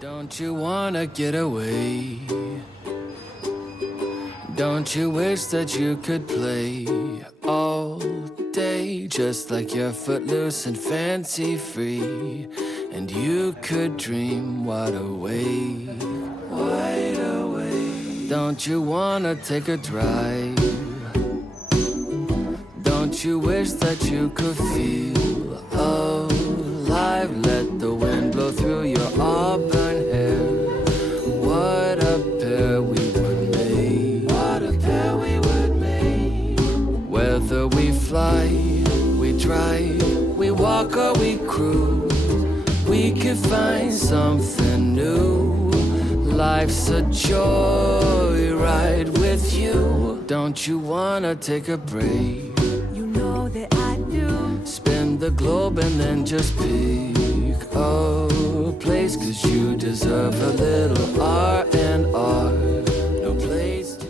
Don't you wanna get away? Don't you wish that you could play all day just like you're footloose and fancy free, and you could dream wide awake, wide awake. Don't you wanna take a drive? Don't you wish that you could feel alive? Let the wind blow through your auburn hair. What a pair we would make. What a pair we would make. Whether we fly, we drive, we walk or we cruise, we could find something new. Life's a joyride with you. Don't you wanna take a break? That I do. Spin the globe and then just pick a place, 'cause you deserve a little R&R. No place to...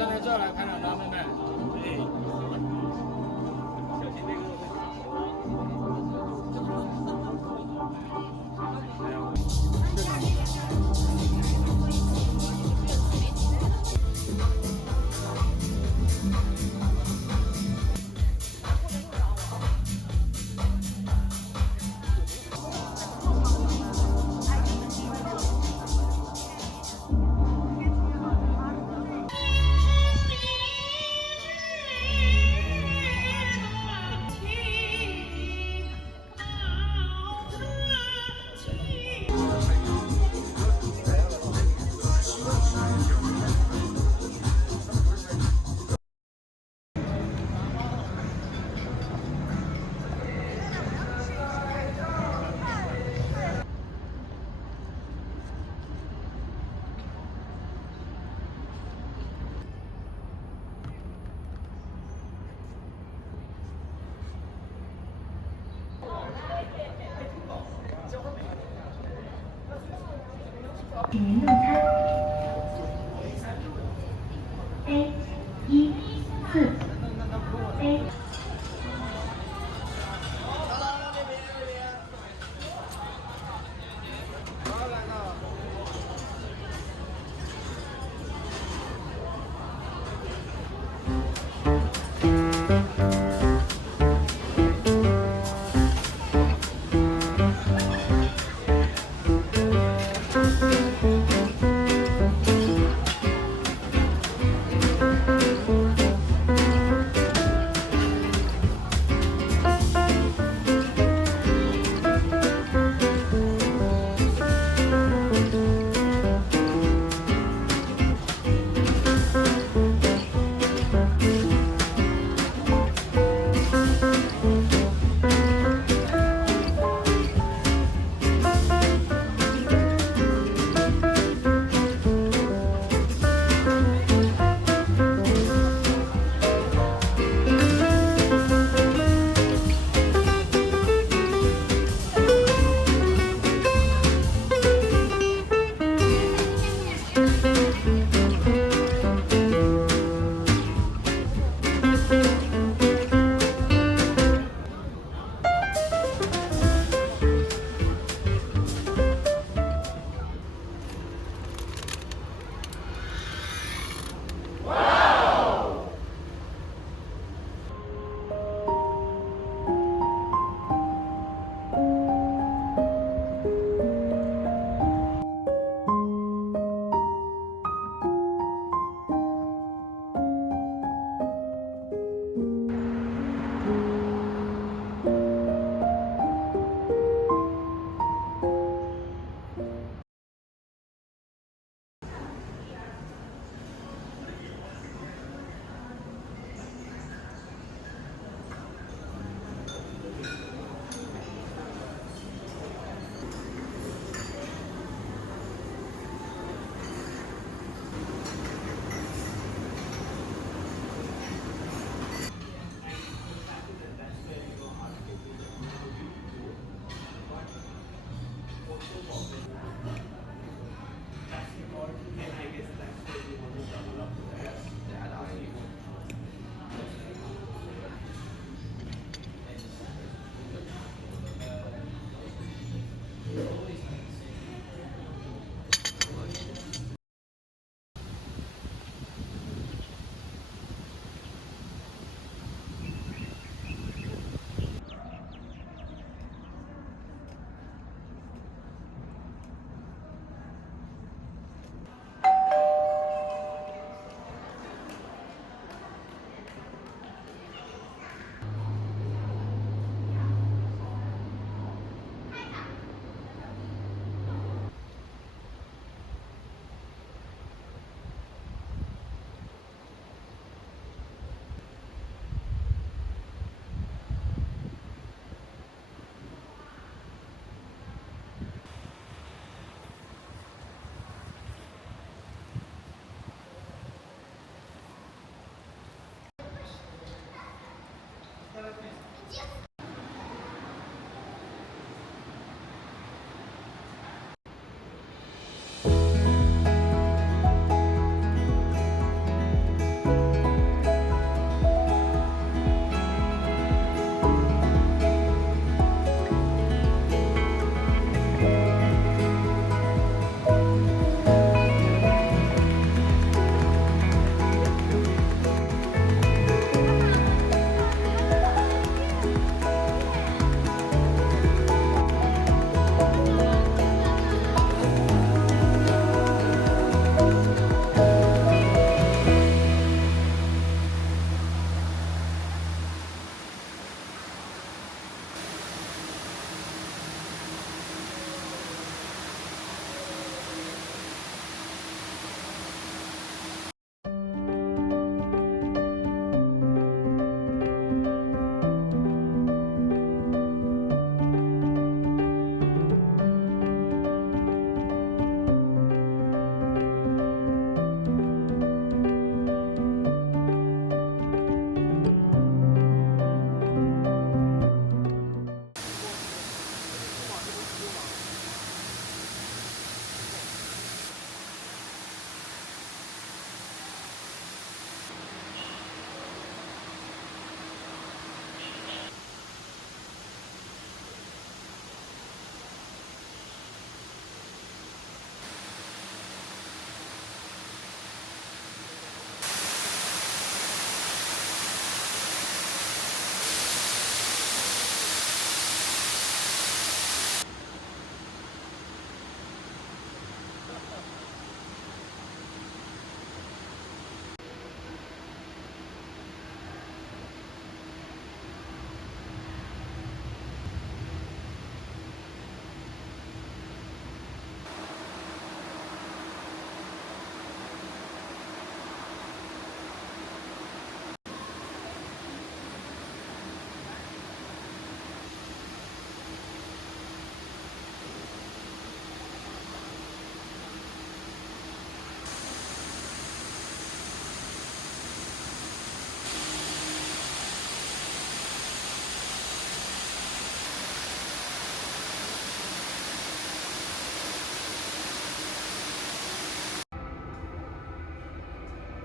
站在这儿来拍两张，妹妹。请用餐 A14 A。 네,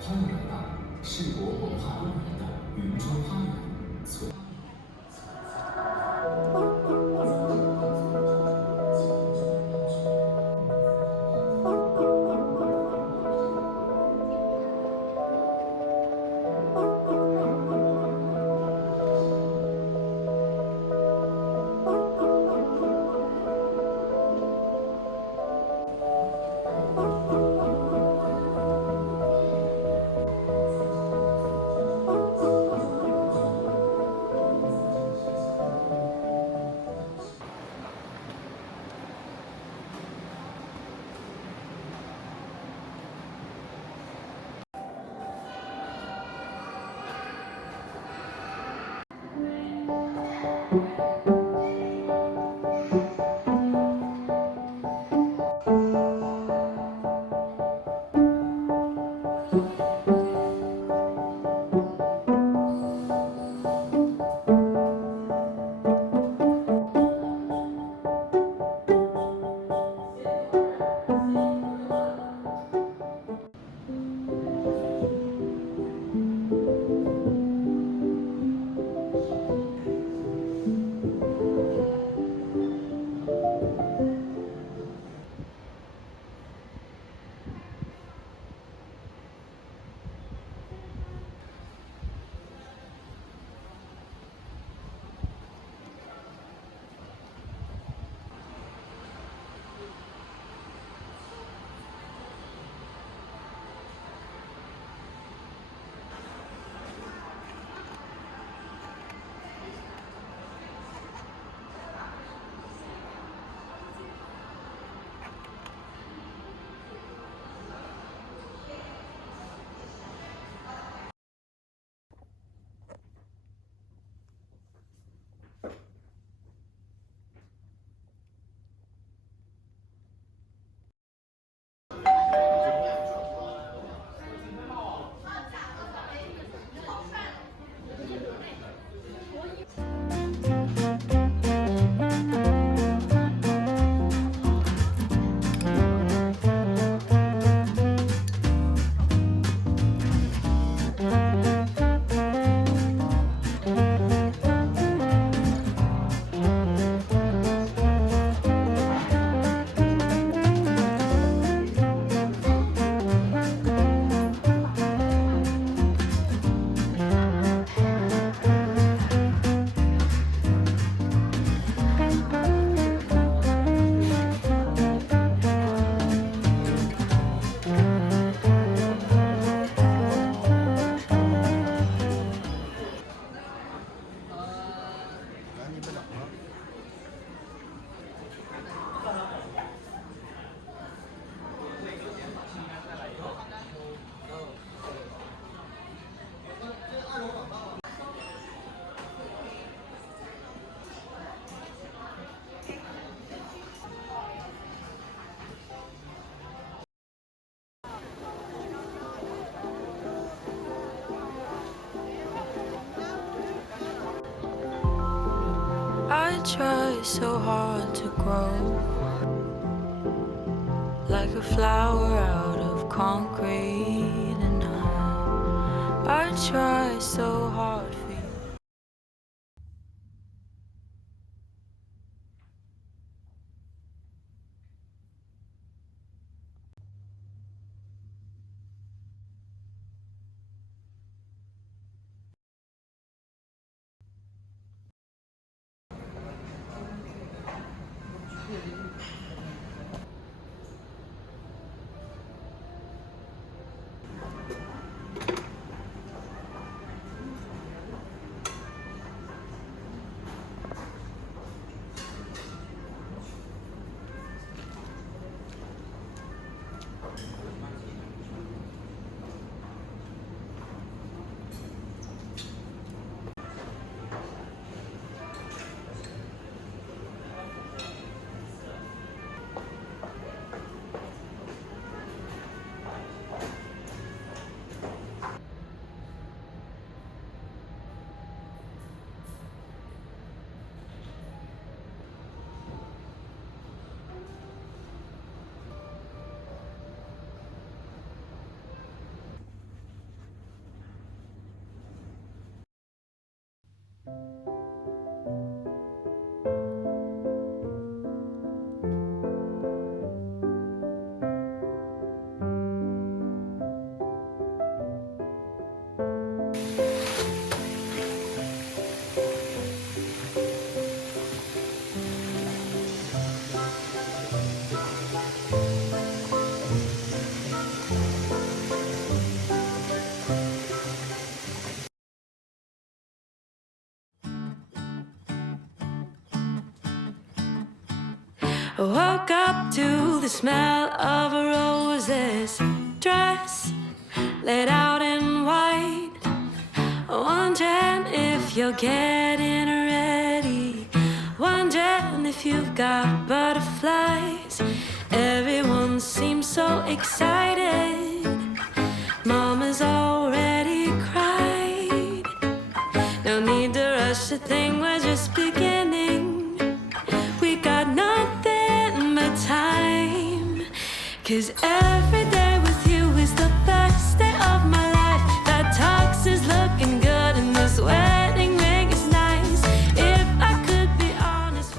欢迎来到世博文化公园的云川花园。I try so hard to grow like a flower out of concrete, and I try so hard for you. woke up to the smell of a roses dress laid out in white, wondering if you're getting ready, wondering if you've got butterflies. Everyone seems so excited. Mama's already cried. No need to rush a thing, we're just beginning. We got nothing but time. 'Cause every day with you is the best day of my life. That tux is looking good and this wedding ring is nice. If I could be honest.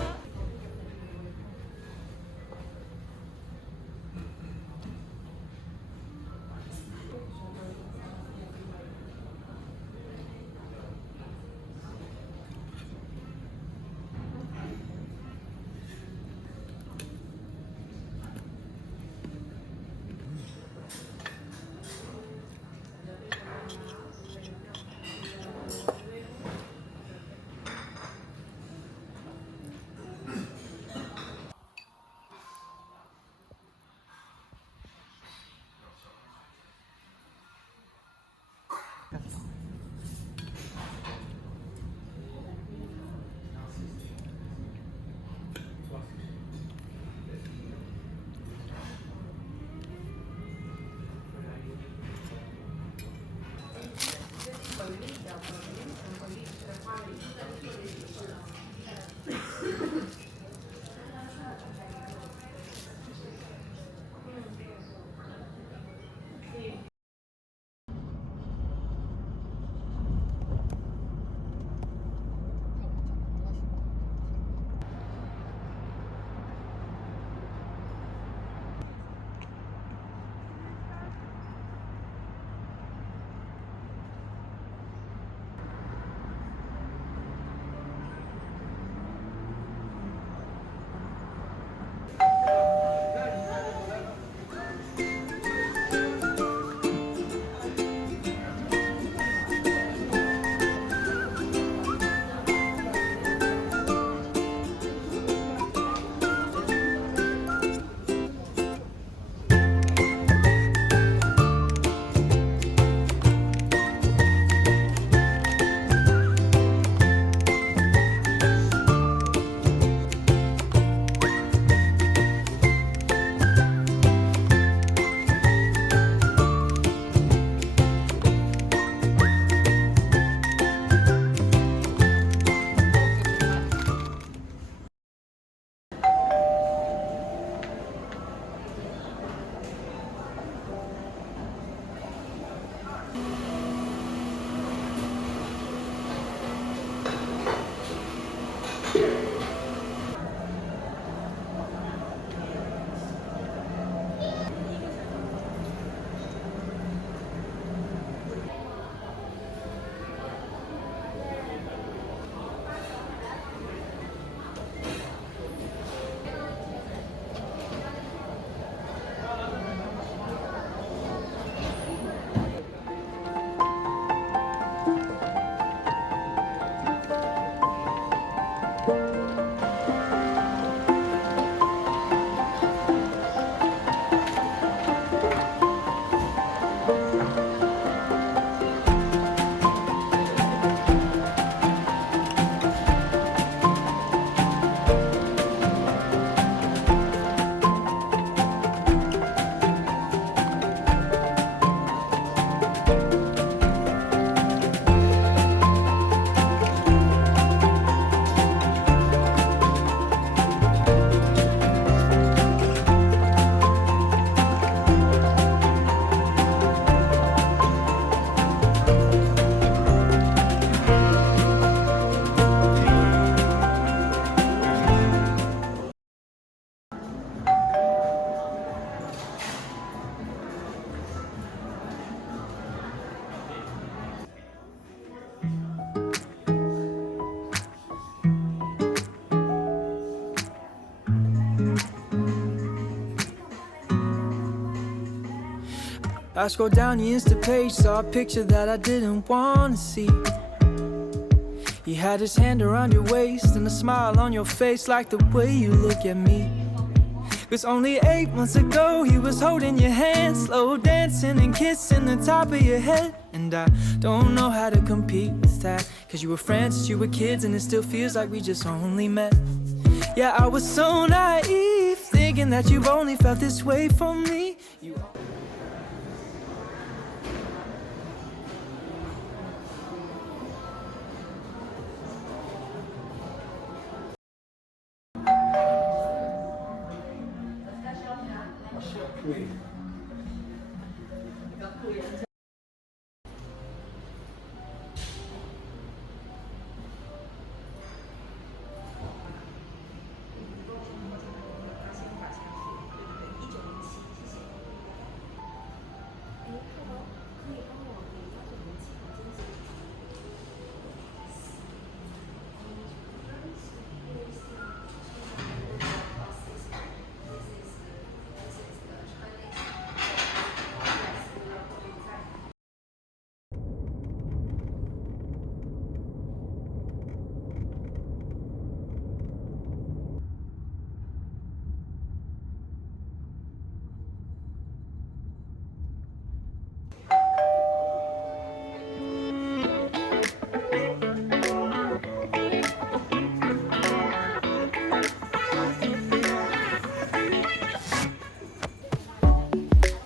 I scrolled down the Insta page, saw a picture that I didn't want to see. You had his hand around your waist and a smile on your face, like the way you look at me. 'Cause only 8 months ago he was holding your hand, slow dancing and kissing the top of your head. And I don't know how to compete with that, 'cause you were friends since you were kids and it still feels like we just only met. Yeah, I was so naive, thinking that you've only felt this way for me.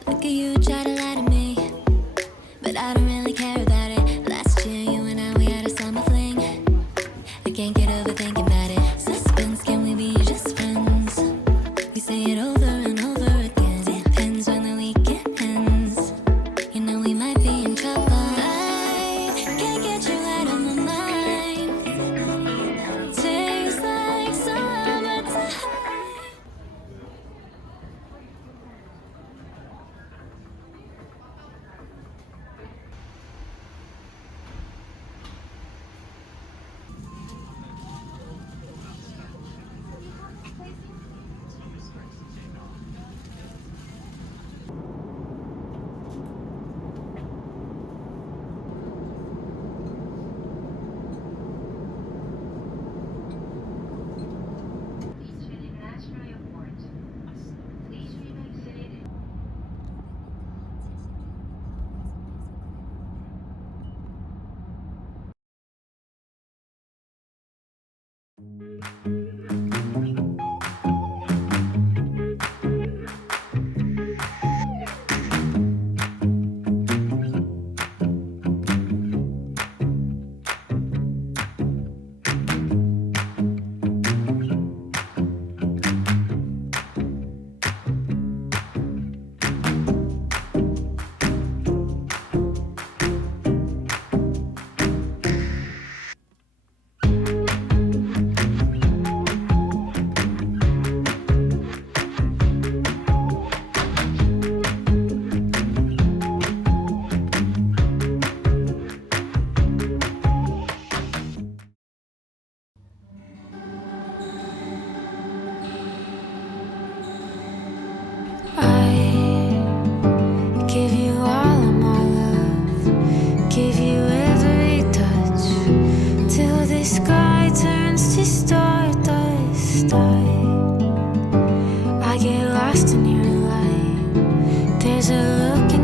Look at you try to lie to me, but I don't really care about it. Last year you and I, we had a summer fling. I can't get over thinking about it. Suspense, can we be just friends? We say it over and over again. Depends when the weekend ends. You know we might be in trouble. I can't get you out of my mind. Tastes like summertime. Give you all of my love, give you every touch, till the sky turns to stardust. I get lost in your light. There's a look in